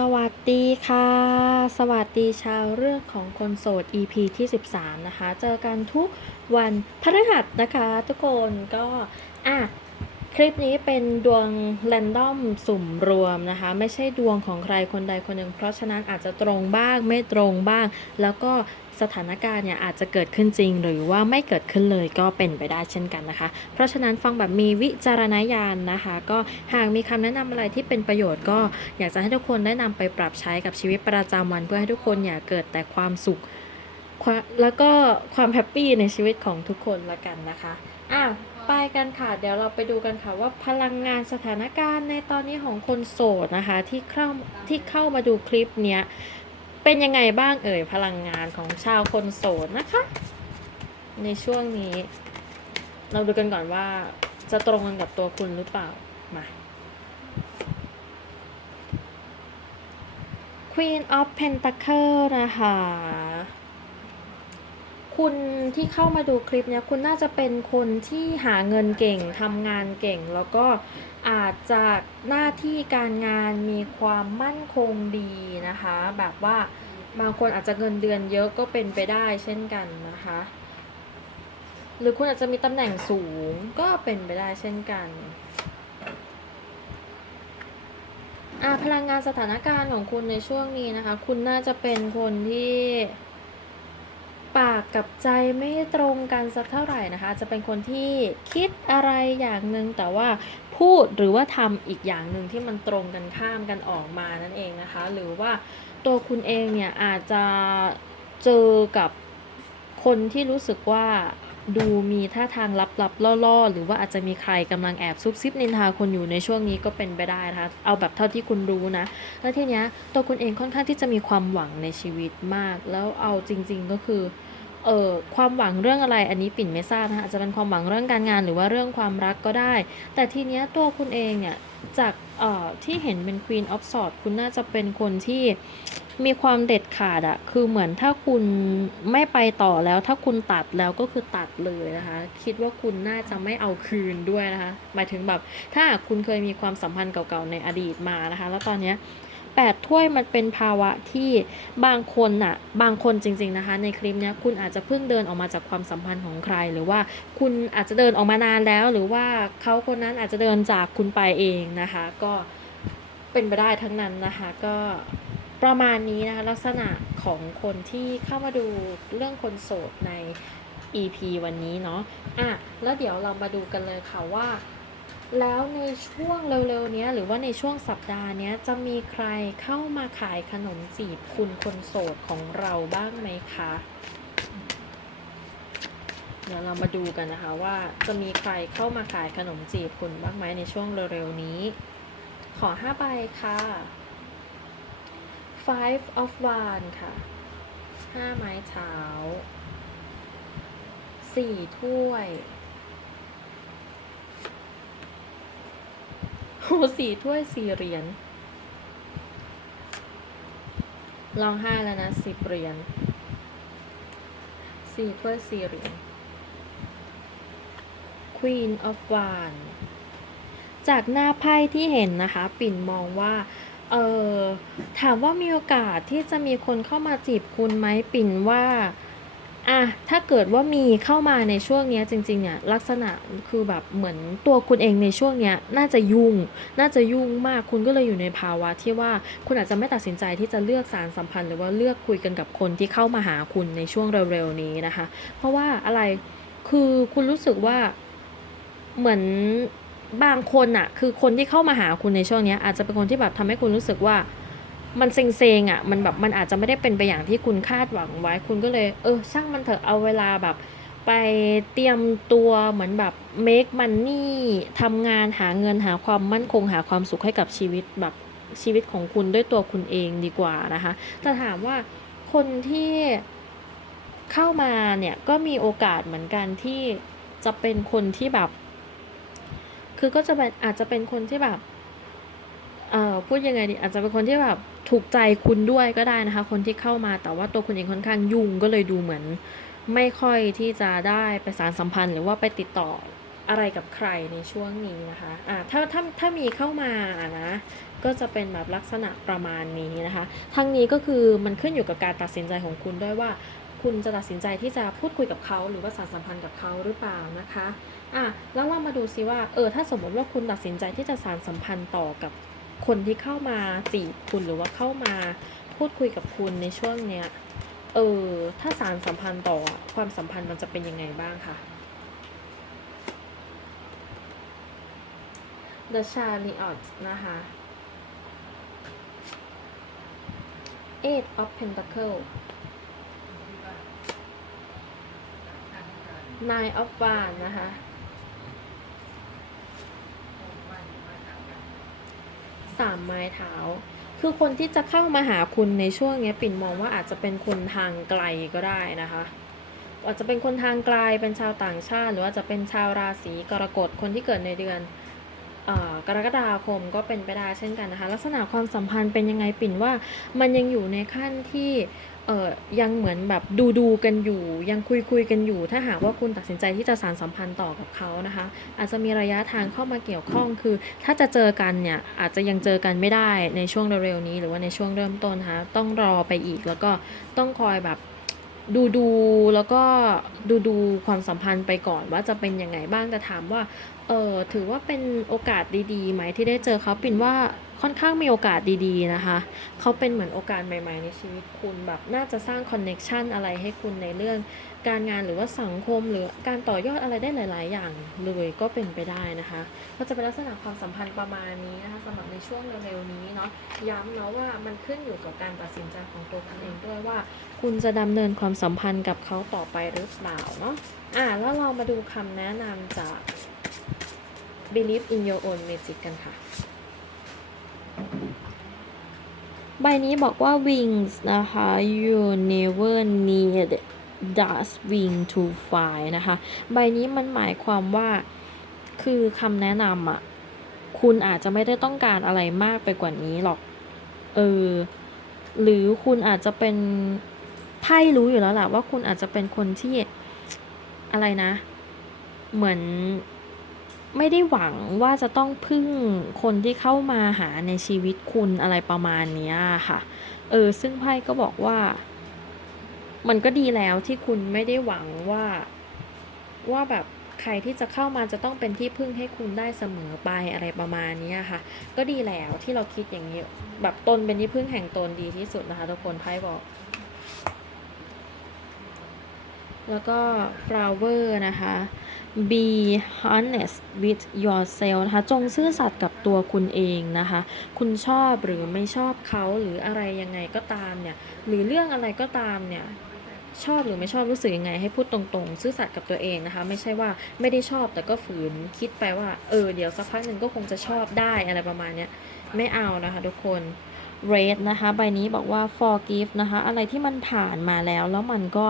สวัสดีค่ะ สวัสดีชาวเรื่องของคนโสด EP ที่ 13 นะคะ เจอกันทุกวันพฤหัสนะคะ ทุกคนก็อะ คลิปนี้เป็นดวงแรนดอมสุ่มรวมนะคะ ไม่ใช่ดวงของใครคนใดคนหนึ่ง เพราะฉะนั้นอาจจะตรงบ้างไม่ตรงบ้าง แล้วก็สถานการณ์เนี่ยอาจจะเกิดขึ้นจริง หรือว่าไม่เกิดขึ้นเลยก็เป็นไปได้เช่นกันนะคะ เพราะฉะนั้นฟังแบบมีวิจารณญาณนะคะ ก็หากมีคำแนะนำอะไรที่เป็นประโยชน์ก็อยากจะให้ทุกคนได้นำไปปรับใช้กับชีวิตประจำวัน เพื่อให้ทุกคนอย่าเกิดแต่ความสุข แล้วก็ความแฮปปี้ในชีวิตของทุกคนละกันนะคะอ้าวไปกันค่ะ เดี๋ยวเราไปดูกันค่ะว่าพลังงานสถานการณ์ในตอนนี้ของคนโสดนะคะที่เข้าที่เข้ามาดูคลิปเนี้ยเป็นยังไงบ้างเอ่ยพลังงานของชาวคนโสดนะคะ ในช่วงนี้ เราดูกันก่อนว่าจะตรงกันกับตัวคุณหรือเปล่ามา Queen of Pentacle นะคะ คุณที่เข้ามาดูคลิปเนี้ยคุณน่าจะเป็นคนที่หาเงินเก่งทำงานเก่ง แล้วก็อาจจะหน้าที่การงานมีความมั่นคงดีนะคะ แบบว่าบางคนอาจจะเงินเดือนเยอะก็เป็นไปได้เช่นกันนะคะ หรือคุณอาจจะมีตำแหน่งสูงก็เป็นไปได้เช่นกันอ่าพลังงานสถานการณ์ของคุณในช่วงนี้นะคะ คุณน่าจะเป็นคนที่ ปากกับใจไม่ตรงกันสักเท่าไหร่นะคะ จะเป็นคนที่คิดอะไรอย่างหนึ่งแต่ว่าพูดหรือว่าทำอีกอย่างหนึ่งที่มันตรงกันข้ามกันออกมานั่นเองนะคะ หรือว่าตัวคุณเองเนี่ยอาจจะเจอกับคนที่รู้สึกว่าดูมีท่าทางลับๆล่อๆ หรือว่าอาจจะมีใครกำลังแอบซุบซิบนินทาคนอยู่ในช่วงนี้ก็เป็นไปได้นะคะเอาแบบเท่าที่คุณรู้นะ แล้วทีเนี้ยตัวคุณเองค่อนข้างที่จะมีความหวังในชีวิตมาก แล้วเอาจริง ๆก็คือ เอ่อความหวังเรื่องอะไรอันนี้ปิ่นไม่ทราบนะคะอาจจะเป็นความหวังเรื่องการงานหรือว่าเรื่องความรักก็ได้ แต่ทีเนี้ยตัวคุณเองเนี่ยจากเอ่อที่เห็นเป็น Queen of Swords คุณน่าจะเป็นคนที่มีความเด็ดขาดอะคือเหมือนถ้าคุณไม่ไปต่อแล้ว ถ้าคุณตัดแล้วก็คือตัดเลยนะคะ คิดว่าคุณน่าจะไม่เอาคืนด้วยนะคะ หมายถึงแบบ ถ้าคุณเคยมีความสัมพันธ์เก่าๆในอดีตมานะคะ แล้วตอนเนี้ย แปดถ้วยมันเป็นภาวะที่บางคนน่ะบางคนจริง ๆนะคะ ในคลิปเนี้ยคุณอาจจะเพิ่งเดินออกมาจากความสัมพันธ์ของใคร หรือว่าคุณอาจจะเดินออกมานานแล้ว หรือว่าเขาคนนั้นอาจจะเดินจากคุณไปเองนะคะ ก็เป็นไปได้ทั้งนั้นนะคะก็ประมาณนี้นะคะลักษณะของคนที่เข้ามาดูเรื่องคนโสดใน EP วันนี้เนาะอะแล้วเดี๋ยวเรามาดูกันเลยค่ะว่า แล้วในช่วงเร็วๆนี้หรือว่าในช่วงสัปดาห์นี้จะมีใครเข้ามาขายขนมจีบคุณคนโสดของเราบ้างไหมคะเดี๋ยวเรามาดูกันนะคะว่าจะมีใครเข้ามาขายขนมจีบคุณบ้างไหมในช่วงเร็วๆนี้ ขอห้าใบค่ะ five of wands ค่ะห้าไม้เท้าสี่ถ้วย โอ้สี่ถ้วยสี่เหรียญลองห้าแล้วนะสิบเหรียญสี่ถ้วยสี่เหรียญ Queen of Wands จากหน้าไพ่ที่เห็นนะคะ ปิ่นมองว่า เออถามว่ามีโอกาสที่จะมีคนเข้ามาจีบคุณไหมปิ่นว่า อะถ้าเกิดว่ามีเข้ามาในช่วงนี้จริงๆเนี่ยลักษณะคือแบบเหมือนตัวคุณเองในช่วงนี้น่าจะยุ่ง น่าจะยุ่งมากคุณก็เลยอยู่ในภาวะที่ว่าคุณอาจจะไม่ตัดสินใจที่จะเลือกสารสัมพันธ์ หรือว่าเลือกคุยกันกับคนที่เข้ามาหาคุณในช่วงเร็วๆนี้นะคะ เพราะว่าอะไรคือคุณรู้สึกว่าเหมือนบางคนอะคือคนที่เข้ามาหาคุณในช่วงนี้อาจจะเป็นคนที่แบบทำให้คุณรู้สึกว่า มันเซ็งๆอะ มันแบบมันอาจจะไม่ได้เป็นไปอย่างที่คุณคาดหวังไว้ คุณก็เลย เออช่างมันเถอะเอาเวลาแบบ ไปเตรียมตัวเหมือนแบบ make money ทำงานหาเงินหาความมั่นคงหาความสุขให้กับชีวิตแบบชีวิตของคุณด้วยตัวคุณเองดีกว่านะคะ แต่ถามว่าคนที่เข้ามาเนี่ยก็มีโอกาสเหมือนกันที่จะเป็นคนที่แบบ คือก็จะเป็นอาจจะเป็นคนที่แบบ เอ่อพูดยังไงดีอาจจะเป็นคนที่แบบ ถูกใจคุณด้วยก็ได้นะคะ คนที่เข้ามาแต่ว่าตัวคุณเองค่อนข้างยุ่งก็เลยดูเหมือน ไม่ค่อยที่จะได้ไปสารสัมพันธ์ หรือว่าไปติดต่ออะไรกับใครในช่วงนี้นะคะอ่าถ้าถ้าถ้ามีเข้ามาอะนะก็จะเป็นแบบลักษณะประมาณนี้นะคะ ทั้งนี้ก็คือมันขึ้นอยู่กับการตัดสินใจของคุณด้วยว่า คุณจะตัดสินใจที่จะพูดคุยกับเขาหรือว่าสานสัมพันธ์กับเขาหรือเปล่านะคะอะแล้วเรามาดูซิว่าเออถ้าสมมติว่าคุณตัดสินใจที่จะสานสัมพันธ์ต่อกับ คนที่เข้ามาจีบคุณหรือว่าเข้ามาพูดคุยกับคุณในช่วงเนี้ย เออ ถ้าสารสัมพันธ์ต่อความสัมพันธ์มันจะเป็นยังไงบ้างคะ The Chariot นะคะ Eight of Pentacle Nine of Wands นะคะ สามไม้เท้า คือคนที่จะเข้ามาหาคุณในช่วงเนี้ยปิ่นมองว่าอาจจะเป็นคนทางไกลก็ได้นะคะอาจจะเป็นคนทางไกลเป็นชาวต่างชาติ หรือว่าจะเป็นชาวราศีกรกฎคนที่เกิดในเดือนกรกฎาคมก็เป็นไปได้เช่นกันนะคะ ลักษณะความสัมพันธ์เป็นยังไงปิ่นว่ามันยังอยู่ในขั้นที่ เอ่อยังเหมือนแบบดูดูกันอยู่ ยังคุยคุยกันอยู่ ถ้าหากว่าคุณตัดสินใจที่จะสานสัมพันธ์ต่อกับเขานะคะ อาจจะมีระยะทางเข้ามาเกี่ยวข้องคือ ถ้าจะเจอกันเนี่ยอาจจะยังเจอกันไม่ได้ในช่วงเร็วๆนี้ หรือว่าในช่วงเริ่มต้นนะคะต้องรอไปอีกแล้วก็ต้องคอยแบบดูดูแล้วก็ดูดูความสัมพันธ์ไปก่อนว่าจะเป็นยังไงบ้างแต่ถามว่าเออถือว่าเป็นโอกาสดีๆไหมที่ได้เจอเขาปินว่า ค่อนข้างมีโอกาสดีๆนะคะ เขาเป็นเหมือนโอกาสใหม่ ๆ ในชีวิตคุณแบบน่าจะสร้างคอนเน็ชันอะไรให้คุณในเรื่องการงานหรือว่าสังคมหรือการต่อยอดอะไรได้หลาย ๆ อย่างเลยก็เป็นไปได้นะคะ ก็จะเป็นลักษณะความสัมพันธ์ประมาณนี้นะคะสำหรับในช่วงเร็วๆนี้เนาะย้ำเนาะว่ามันขึ้นอยู่กับการตัดสินใจของตัวคุณเองด้วยว่า คุณจะดำเนินความสัมพันธ์กับเขาต่อไปหรือเปล่าเนาะอะแล้วเรามาดูคำแนะนำจาก Believe in your own magic กันค่ะ ใบนี้บอกว่า wings นะคะ you never need dust wing to fly นะคะ ใบนี้มันหมายความว่าคือคำแนะนำอะ คุณอาจจะไม่ได้ต้องการอะไรมากไปกว่านี้หรอก เออ หรือคุณอาจจะเป็นไพ่รู้อยู่แล้วแหละว่าคุณอาจจะเป็นคนที่อะไรนะ เหมือน ไม่ได้หวังว่าจะต้องพึ่งคนที่เข้ามาหาในชีวิตคุณอะไรประมาณนี้ค่ะ เออ ซึ่งไพ่ก็บอกว่า มันก็ดีแล้วที่คุณไม่ได้หวังว่าว่าแบบใครที่จะเข้ามาจะต้องเป็นที่พึ่งให้คุณได้เสมอไปอะไรประมาณนี้ค่ะ ก็ดีแล้วที่เราคิดอย่างนี้ แบบตนเป็นที่พึ่งแห่งตนดีที่สุดนะคะทุกคนไพ่บอก แล้วก็ flower นะคะ be honest with yourself นะคะ จงซื่อสัตย์กับตัวคุณเองนะคะ คุณชอบหรือไม่ชอบเขาหรืออะไรยังไงก็ตามเนี่ย หรือเรื่องอะไรก็ตามเนี่ย ชอบหรือไม่ชอบรู้สึกยังไง ให้พูดตรงๆ ซื่อสัตย์กับตัวเองนะคะ ไม่ใช่ว่าไม่ได้ชอบแต่ก็ฝืนคิดไปว่า เออ เดี๋ยวสักพักหนึ่งก็คงจะชอบได้อะไรประมาณเนี้ย ไม่เอานะคะทุกคน red นะคะ ใบนี้บอกว่า forgive นะคะ อะไรที่มันผ่านมาแล้วแล้วมันก็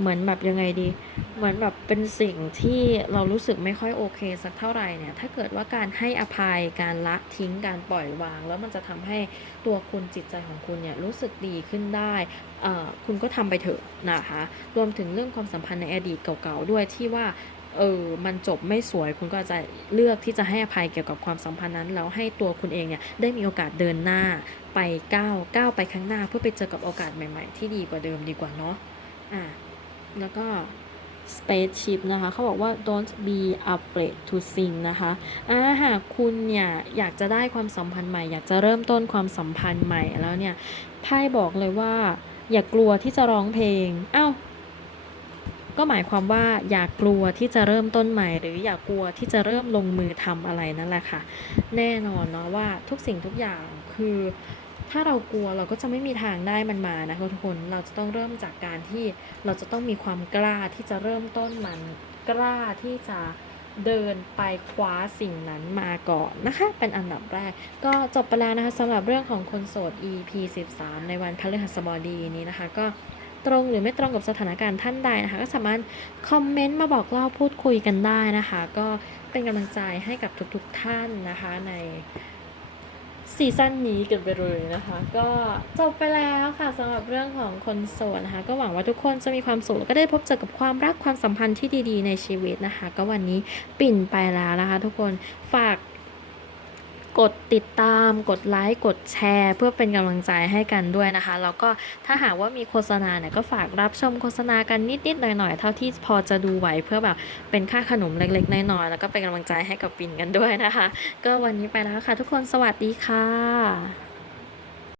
เหมือนแบบยังไงดี เหมือนแบบเป็นสิ่งที่เรารู้สึกไม่ค่อยโอเคสักเท่าไหร่เนี่ย ถ้าเกิดว่าการให้อภัย การละทิ้ง การปล่อยวาง แล้วมันจะทำให้ตัวคุณจิตใจของคุณเนี่ยรู้สึกดีขึ้นได้ คุณก็ทำไปเถอะนะคะ รวมถึงเรื่องความสัมพันธ์ในอดีตเก่าๆด้วยที่ว่าเออ มันจบไม่สวย คุณก็จะเลือกที่จะให้อภัยเกี่ยวกับความสัมพันธ์นั้น แล้วให้ตัวคุณเองเนี่ยได้มีโอกาสเดินหน้าไปก้าว ก้าวไปข้างหน้าเพื่อไปเจอกับโอกาสใหม่ ๆ ที่ดีกว่าเดิมดีกว่าเนาะ อะ แล้วก็ spaceship นะคะเขาบอกว่า don't be afraid to sing นะคะอ่าหากคุณเนี่ย อยากจะได้ความสัมพันธ์ใหม่ อยากจะเริ่มต้นความสัมพันธ์ใหม่แล้วเนี่ยไพ่บอกเลยว่า อย่ากลัวที่จะร้องเพลงอ้าวก็หมายความว่าอย่ากลัวที่จะเริ่มต้นใหม่ หรืออย่ากลัวที่จะเริ่มลงมือทำอะไรนั่นแหละค่ะ แน่นอนเนาะว่าทุกสิ่งทุกอย่างคือ ถ้าเรากลัวเราก็จะไม่มีทางได้มันมานะคะทุกคนเราจะต้องเริ่มจากการที่เราจะต้องมีความกล้าที่จะเริ่มต้นมันกล้าที่จะเดินไปคว้าสิ่งนั้นมาก่อนนะคะ เป็นอันดับแรก ก็จบไปแล้วนะคะสำหรับเรื่องของคนโสด EP 13 ในวันพฤหัสบดีนี้นะคะ ก็ตรงหรือไม่ตรงกับสถานการณ์ท่านใดนะคะ ก็สามารถคอมเมนต์มาบอกเล่าพูดคุยกันได้นะคะ ก็เป็นกำลังใจให้กับทุกๆท่านนะคะใน ซีซั่นนี้กันไปเลยนะคะ ก็จบไปแล้วค่ะสำหรับเรื่องของคนโสดนะคะ ก็หวังว่าทุกคนจะมีความสุขแล้วก็ได้พบเจอกับความรักความสัมพันธ์ที่ดีๆ ในชีวิตนะคะ ก็วันนี้ปิ่นไปแล้วนะคะ ทุกคนฝาก กดติดตามกดไลค์กดแชร์ เพื่อเป็นกำลังใจให้กันด้วยนะคะ แล้วก็ถ้าหากว่ามีโฆษณาเนี่ยก็ฝากรับชมโฆษณากันนิดๆหน่อยๆเท่าที่พอจะดูไหวเพื่อแบบเป็นค่าขนมเล็กๆน้อยๆแล้วก็เป็นกำลังใจให้กับปิ่นกันด้วยนะคะ ก็วันนี้ไปแล้วค่ะ ทุกคนสวัสดีค่ะ